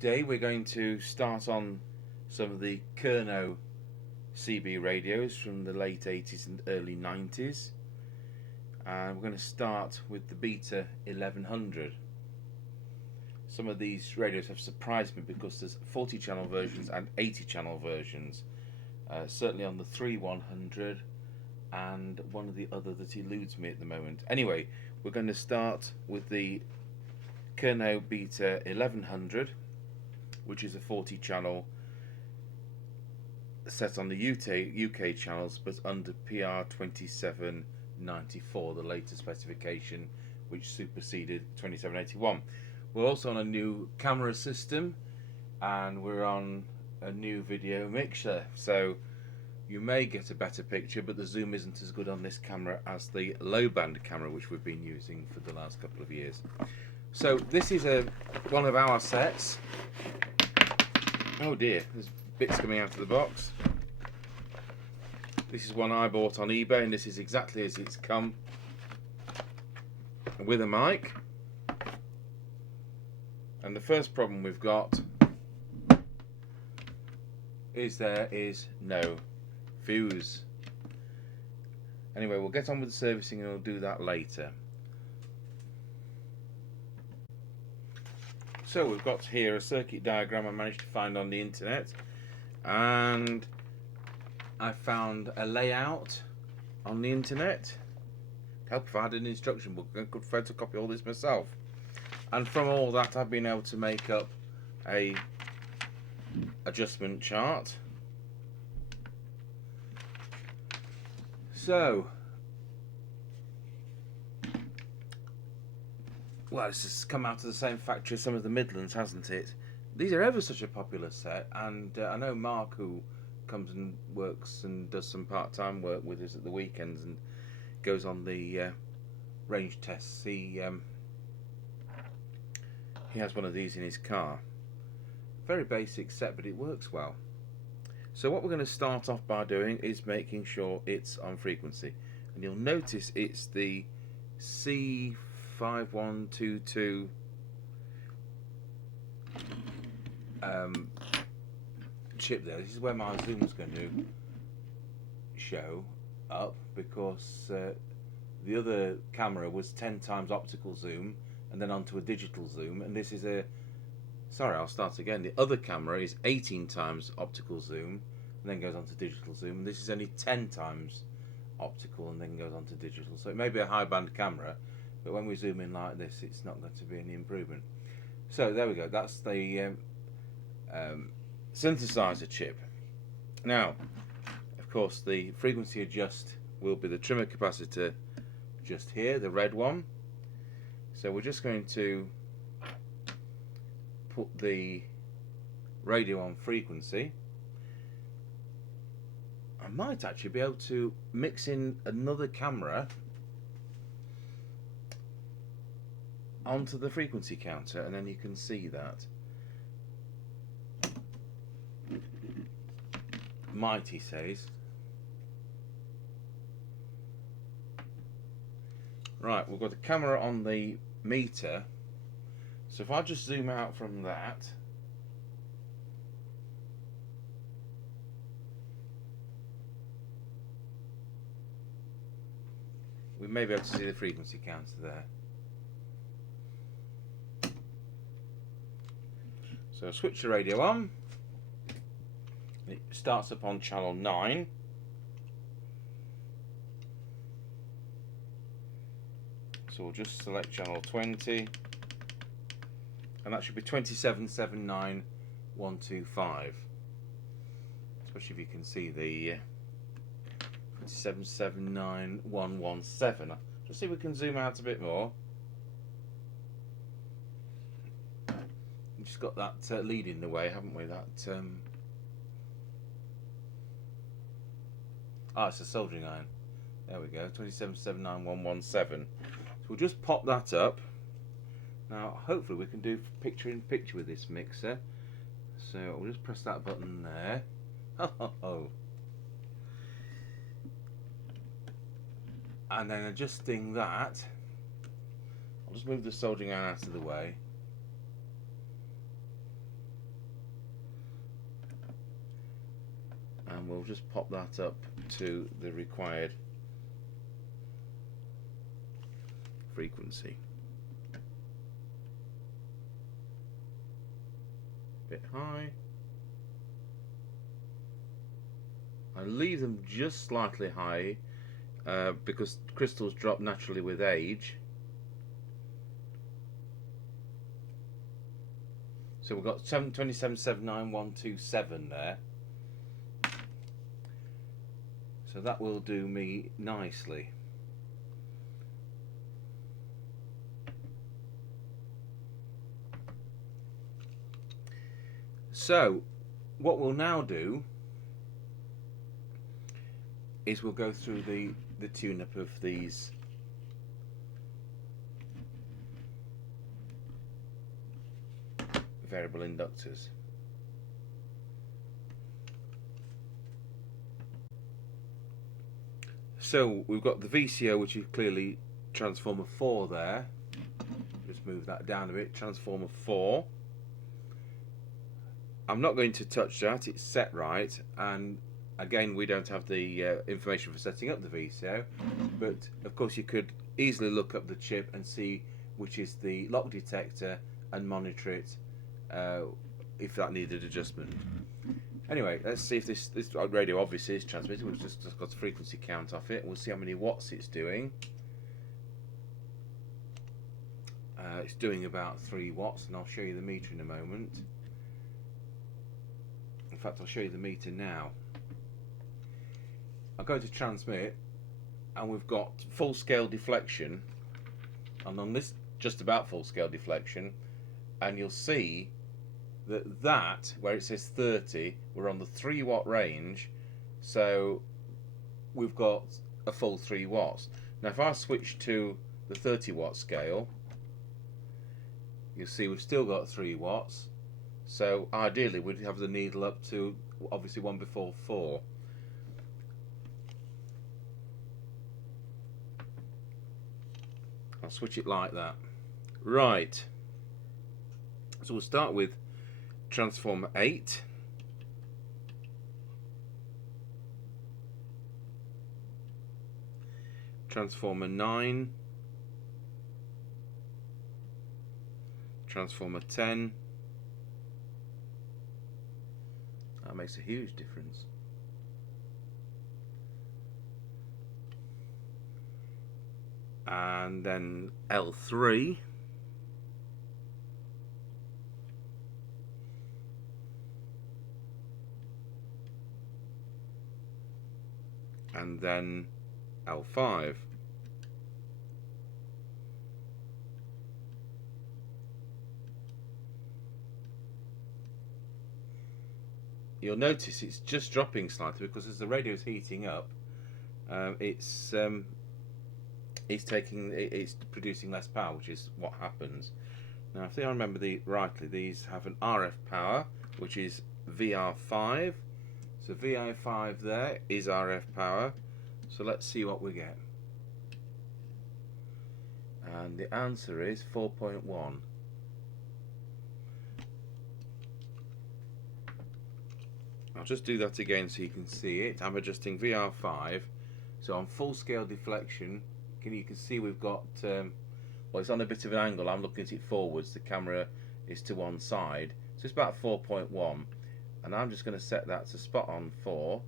Today we're going to start on some of the Kernow CB radios from the late 80s and early 90s. And we're going to start with the Beta 1100. Some of these radios have surprised me because there's 40 channel versions and 80 channel versions. Certainly on the 3100 and one of the other that eludes me at the moment. Anyway, we're going to start with the Kernow Beta 1100, which is a 40 channel set on the UK channels, but under PR27 94, the latest specification, which superseded 2781. We're also on a new camera system, and we're on a new video mixer, so you may get a better picture, but the zoom isn't as good on this camera as the low band camera which we've been using for the last couple of years. So this is one of our sets. Oh dear, there's bits coming out of the box. This is one I bought on eBay, and this is exactly as it's come, with a mic. And the first problem we've got is there is no fuse. Anyway, we'll get on with the servicing and we'll do that later. So we've got here a circuit diagram I managed to find on the internet, and I found a layout on the internet. Help if I had an instruction book, I could photocopy all this myself. And from all that I've been able to make up a adjustment chart. So, well, this has come out of the same factory as some of the Midlands, hasn't it? These are ever such a popular set, and I know Mark, who comes and works and does some part-time work with us at the weekends and goes on the range tests. He has one of these in his car. Very basic set, but it works well. So what we're going to start off by doing is making sure it's on frequency, and you'll notice it's the C5122 chip there. This is where my zoom's going to show up, because the other camera was 10 times optical zoom and then onto a digital zoom, and this is I'll start again. The other camera is 18 times optical zoom and then goes on to digital zoom, and this is only 10 times optical and then goes on to digital. So it may be a high band camera, but when we zoom in like this, it's not going to be any improvement. So there we go, that's the synthesizer chip. Now, of course, the frequency adjust will be the trimmer capacitor just here, the red one. So we're just going to put the radio on frequency. I might actually be able to mix in another camera onto the frequency counter, and then you can see that. Might, he says. Right, we've got the camera on the meter, so if I just zoom out from that, we may be able to see the frequency counter there. So switch the radio on. It starts up on channel 9. So we'll just select channel 20, and that should be 2779125. Especially if you can see the 2779117. Just see if we can zoom out a bit more. We've just got that lead in the way, haven't we? That it's a soldering iron. There we go, 2779117. So we'll just pop that up. Now hopefully we can do picture in picture with this mixer. So we'll just press that button there. And then adjusting that, I'll just move the soldering iron out of the way. and we'll just pop that up to the required frequency. Bit high. I leave them just slightly high because crystals drop naturally with age. So we've got 27,79127 there. So that will do me nicely. So what we'll now do is we'll go through the tune-up of these variable inductors. So we've got the VCO, which is clearly transformer 4 there. Just move that down a bit, transformer 4. I'm not going to touch that, it's set right, and again we don't have the information for setting up the VCO, but of course you could easily look up the chip and see which is the lock detector and monitor it if that needed adjustment. Anyway, let's see if this radio obviously is transmitting. We've just got a frequency count off it. We'll see how many watts it's doing. It's doing about 3 watts, and I'll show you the meter in a moment. In fact, I'll show you the meter now. I'm going to transmit, and we've got full scale deflection, and on this just about full scale deflection, and you'll see that where it says 30, we're on the 3 watt range, so we've got a full 3 watts. Now if I switch to the 30 watt scale, you'll see we've still got 3 watts, so ideally we'd have the needle up to obviously 1 before 4. I'll switch it like that. Right, so we'll start with transformer 8. Transformer 9. Transformer 10. That makes a huge difference. And then L3. And then L5. You'll notice it's just dropping slightly because as the radio is heating up, it's producing less power, which is what happens. Now, if I remember rightly, these have an RF power, which is VR5. So VR5 there is RF power. So let's see what we get. And the answer is 4.1. I'll just do that again so you can see it. I'm adjusting VR5. So on full scale deflection, you can see we've got, well, it's on a bit of an angle. I'm looking at it forwards. The camera is to one side. So it's about 4.1. And I'm just going to set that to spot on 4.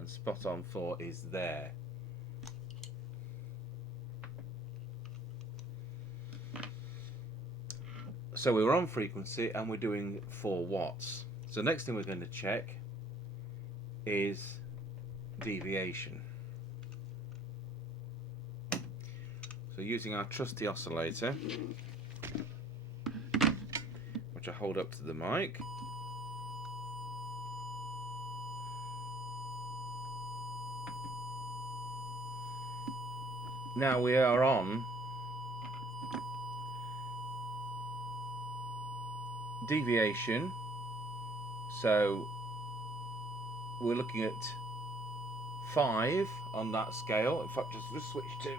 And spot on 4 is there. So we're on frequency and we're doing 4 watts. So next thing we're going to check is deviation. So using our trusty oscillator, which I hold up to the mic, now we are on deviation, so we're looking at 5 on that scale. In fact, just switch to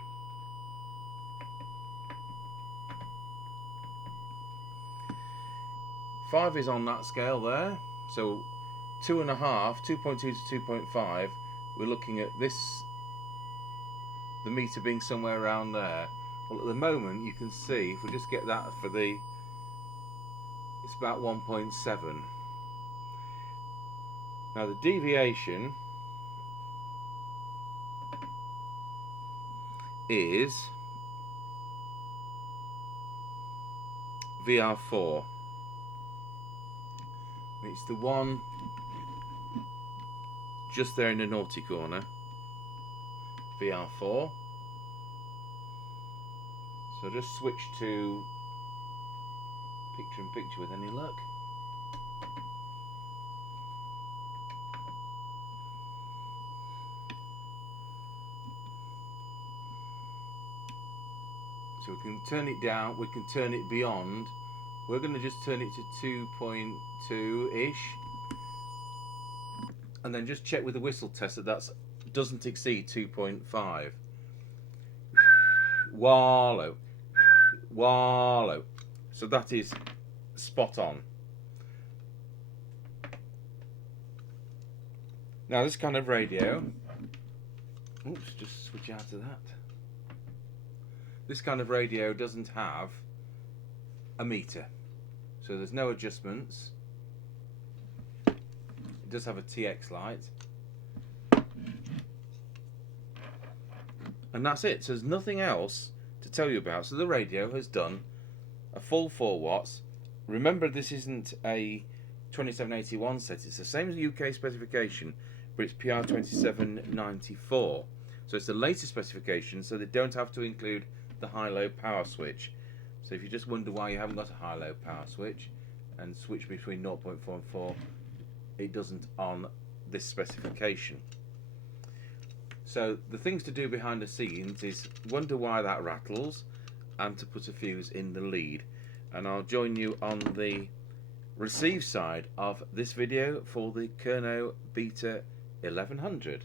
5 is on that scale there. So 2.2 to 2.5, we're looking at this, the meter being somewhere around there. Well, at the moment you can see, if we just get that for the, it's about 1.7. Now the deviation is VR4. It's the one just there in the naughty corner. VR4. So just switch to picture in picture with any luck. So we can turn it down, we can turn it beyond. We're going to just turn it to 2.2-ish. And then just check with the whistle test that that doesn't exceed 2.5. Wallow. Wallow. So that is spot on. Now this kind of radio, oops, just switch out of that. This kind of radio doesn't have a meter, so there's no adjustments. It does have a TX light, and that's it. So there's nothing else to tell you about. So the radio has done a full 4 watts. Remember, this isn't a 2781 set, it's the same as the UK specification, but it's PR27 94. So it's the latest specification, so they don't have to include the high-low power switch. So if you just wonder why you haven't got a high-low power switch and switch between 0.4 and 4, it doesn't on this specification. So the things to do behind the scenes is wonder why that rattles and to put a fuse in the lead. And I'll join you on the receive side of this video for the Kernow Beta 1100.